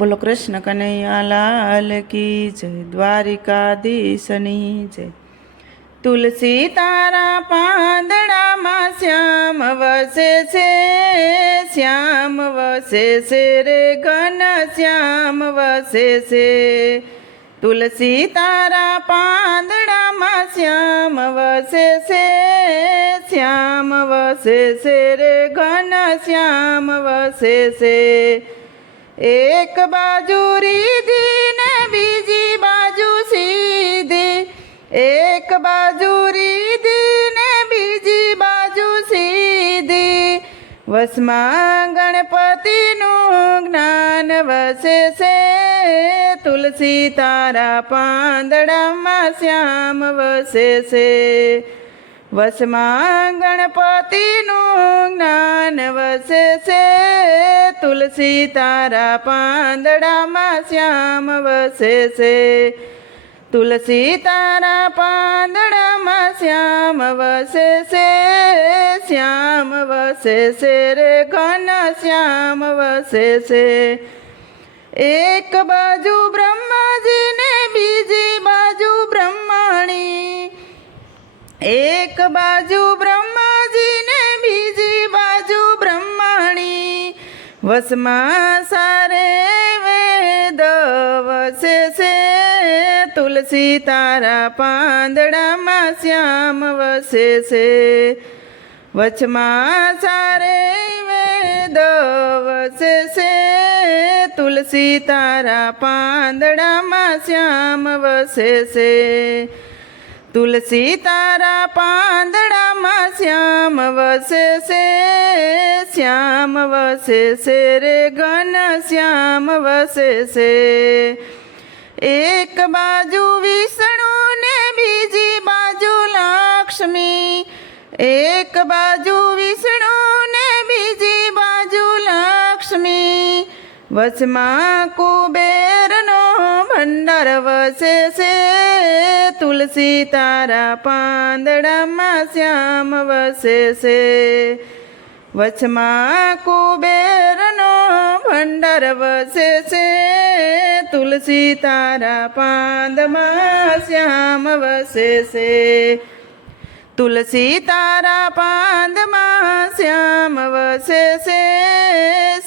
બોલો કૃષ્ણ કનૈયા લાલ કી જય, દ્વારિકાધીશની જય। તુલસી તારા પાંદડામાં શ્યામ વસે છે, શ્યામ વસે છે રે ઘન શ્યામ વસે છે। તુલસી તારા પાંદડામાં શ્યામ વસે છે, શ્યામ વસે છે રે ઘન શ્યામ વસે છે। એક બાજુ રીધી ને બીજી બાજુ સીધી, એક બાજુ રીધી ને બીજી બાજુ સીધી, વસમાં ગણપતિનું જ્ઞાન વસે છે। તુલસી તારા પાંદડામાં શ્યામ વસે છે, વસમાં ગણપતિનું જ્ઞાન વસે છે। તુલસી તારા પાંદડામાં શ્યામ વસે છે, તુલસી તારા પાંદડામાં શ્યામ વસે છે, શ્યામ વસે છે રે ઘન શ્યામ વસે છે। એક બાજુ બ્રહ્માજી ને બીજી બાજુ બ્રહ્માણી, એક બાજુ બ્રહ્માજી ને બીજી બાજુ બ્રહ્માણી, વસમાં સારે વેદ વસે છે। તુલસી તારા પાંદડામાં શ્યામ વસે છે, વચમાં સારે વેદ વસે છે। તુલસી તારા પાંદડામાં શ્યામ વસે છે, તુલસી તારા પાંદડામાં શ્યામ વસે છે, શ્યામ વસે છે રે ઘન શ્યામ વસે છે। એક બાજુ વિષ્ણુ ને બીજી બાજુ લક્ષ્મી, એક બાજુ વિષ્ણુ ને બીજી બાજુ લક્ષ્મી, વચમાં કુબેરનો ભંડાર વસે છે। તુલસી તારા પાંદડામાં શ્યામ વસે છે, વચમાં કુબેરનો ભંડાર વસે છે। તુલસી તારા પાંદમાં શ્યામ વસે છે, તુલસી તારા પાંદમાં શ્યામ વસે છે,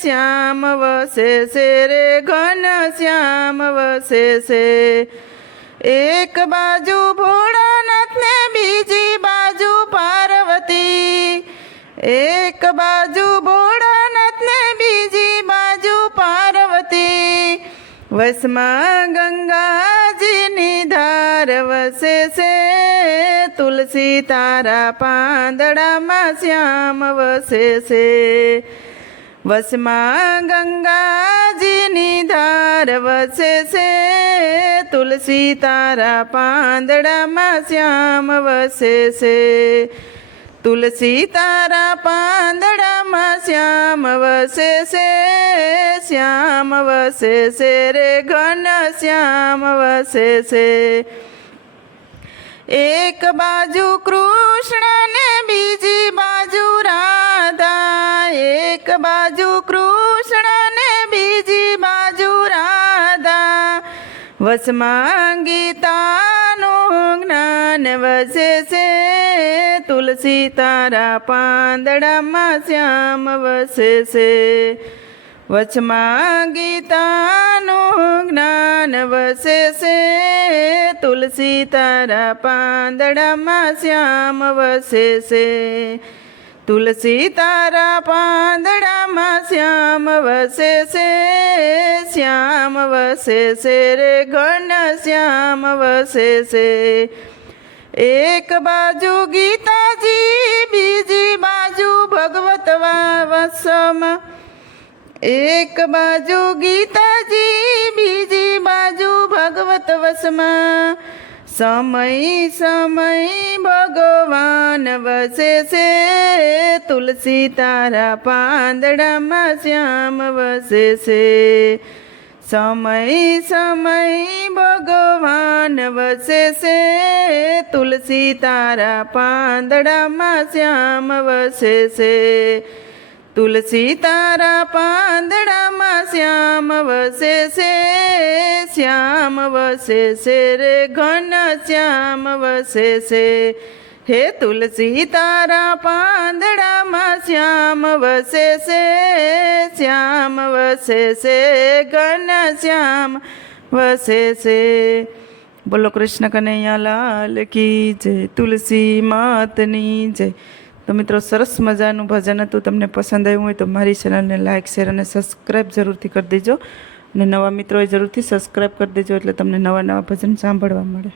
શ્યામ વસે છે રે ઘન શ્યામ વસે છે। એક બાજુ ભોળાનાથ ને બીજી બાજુ પાર્વતી, એક બાજુ ભોળાનાથ ને બીજી બાજુ પાર્વતી, વસમાં ગંગાજીની ધાર વસે છે। તુલસી તારા પાંદડામાં શ્યામ વસે છે, વસમાં ગંગાજીની ધાર વસે છે। તુલસી તારા પાંદડામાં શ્યામ વસે છે, તુલસી તારા પાંદડામાં શ્યામ વસે છે, શ્યામ વસે છે રે ઘન શ્યામ વસે છે। એક બાજુ કૃષ્ણ ને બીજી બાજુ રાધા, એક બાજુ કૃષ્ણ ને બીજી બાજુ રાધા, વસમાં ગીતાનું જ્ઞાન વસે છે। તુલસી તારા પાંદડામાં શ્યામ વસે છે, વચમાં ગીતાનું જ્ઞાન વસે છે। તુલસી તારા પાંદડામાં શ્યામ વસે છે, તુલસી તારા પાંદડામાં શ્યામ વસે છે, શ્યામ વસે છે રે ઘન શ્યામ વસે છે। એક બાજુ ગીતાજી બીજી બાજુ ભગવત વસમાં, એક બાજુ ગીતાજી બીજી બાજુ ભગવત વસમાં, સમય સમય ભગવાન વસે છે। તુલસી તારા પાંદડામાં શ્યામ વસે છે, સમય સમય ભગવાન વસે છે। તુલસી તારા પાંદડામાં શ્યામ વસે છે, તુલસી તારા પાંદડામાં શ્યામ વસે છે, શ્યામ વસે છે રે ઘન શ્યામ વસે છે. હે તુલસી તારા પાંદડામાં શ્યામ વસે છે, શ્યામ વસે છે ઘન શ્યામ વસે છે. બોલો કૃષ્ણ કનૈયા લાલ કી જય, તુલસી માતની જય. તો મિત્રો, સરસ મજાનું ભજન હતું. તમને પસંદ આવ્યું હોય તો મારી ચેનલને લાઇક, શેર અને સબસ્ક્રાઈબ જરૂરથી કરી દેજો. અને નવા મિત્રોએ જરૂરથી સબસ્ક્રાઈબ કરી દેજો, એટલે તમને નવા નવા ભજન સાંભળવા મળે.